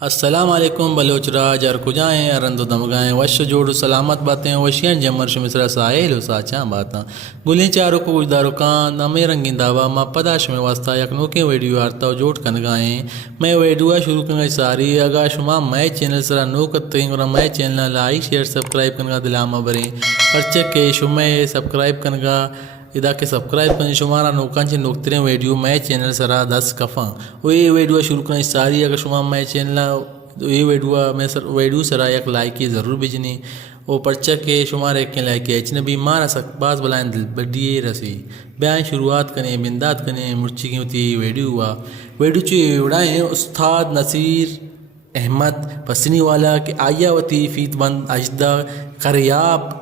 السلام علیکم بلوچ راج ار کجائیں ارند و دمگائیں وش جوڑ سلامت باتیں وشین جمر شمسرا سائل و ساچاں باتاں گلیں چاروں کو گجدارو کان دمے رنگین داوا ما پداش میں واسطہ یک نوکے ویڈیو آرتا و جوڑ کنگائیں میں ویڈیو شروع کنگا ساری اگا شما میں چینل سرا نوکت ترین گرا میں چینل لائک شیئر سبسکرائب کنگا دلاما بریں پرچہ کے شما سبسکرائب کنگا ادا کے سبسکرائب کریں شمارا نوکان چے نوکترین ویڈیو میں چینل سرا دس کفاں و یہ ویڈیو شروع کریں ساری اگر شما میں چینل یہ ویڈیو سرا یک لائکی ضرور بھیجنی وہ پرچہ کے شمارے کے لائک اجنبی مارا سک باز بلائیں دل بڈیے رسی بیان شروعات کریں بندات کریں مرچی کی ہوتی ویڈیو چی اڑائیں استاد نصیر احمد پسنی والا کہ آیا وتی فیت بند اجدہ کریاب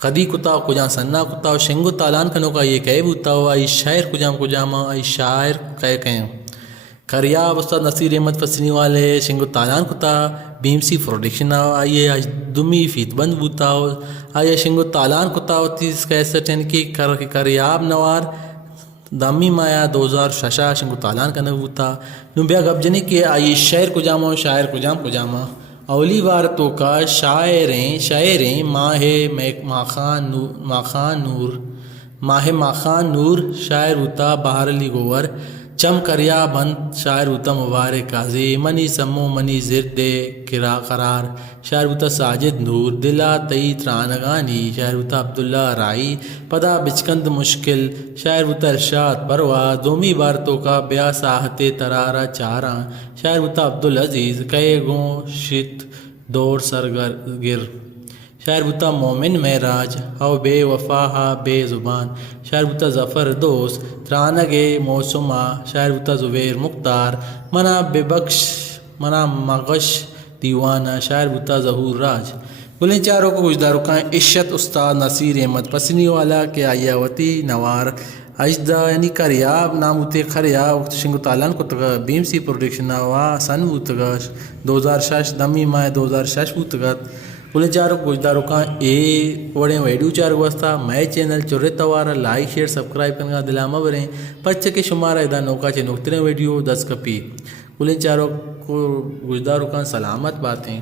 قدی کتا کجا سنا کتا شنگو تالان کنو کا یہ کہے بوتا ہوا ای شاعر کجام ای شاعر کہیں کریاب استاد نصیر احمد پسنی والے شنگو تالان کتا بیم سی پروڈکشن آئیے آج دمی فیت بند بوتا ہو آئیے شنگو تالان کتا ہوتی اس کا ایسا ٹین کی کریاب نوار دامی مایا 2006 شنگو تالان کنو بوتا نو بیا گب جنی کہ آئیے شاعر کجاما اولی بار تو کا شاعریں ماخان نور شاعر ہوتا بہار علی گوور چم کریا بند شاعر ہوتا مبارک قاضی منی سمو منی زرد کرا قرار شاعر ہوتا ساجد نور دلا تئی ترانگانی شاعر ہوتا عبداللہ رائی پدا بچکند مشکل شاعر ہوتا ارشاد بروا دومی بار تو کا بیا ساحت ترارا چاراں شاعر ہوتا عبدالعزیز کئے گوں شت دور سرگر شاعر ہوتا مومن معراج ہو بے وفا ہا بے زبان شاعر ہوتا ظفر دوست ترانگے موسما شاعر ہوتا زبیر مختار منا بے بخش منا مغش دیوانہ شاعر ہوتا ظہور راج گلیں چاروں کو گجدارو کائیں عشت استاد نصیر احمد پسنی والا کہ آیا وتی نوار اجدہ یعنی کریاب ناموتے خریاب شنگو تالان کو تگا بیم سی پروڈکشن وا سن بوتگا 2006 دمی ماہ 2006 بوتگا گلیں چاروں کو گجدارو کائیں اے وڑیں ویڈیو چارو واسطہ میں چینل چورے توارا لائک شیئر سبسکرائب کرنا دلاما بریں پچھے کے شمارا ادا نوکا چے نوکترین ویڈیو 10 کپی گلیں چاروں کو گجدارو کائیں سلامت باتیں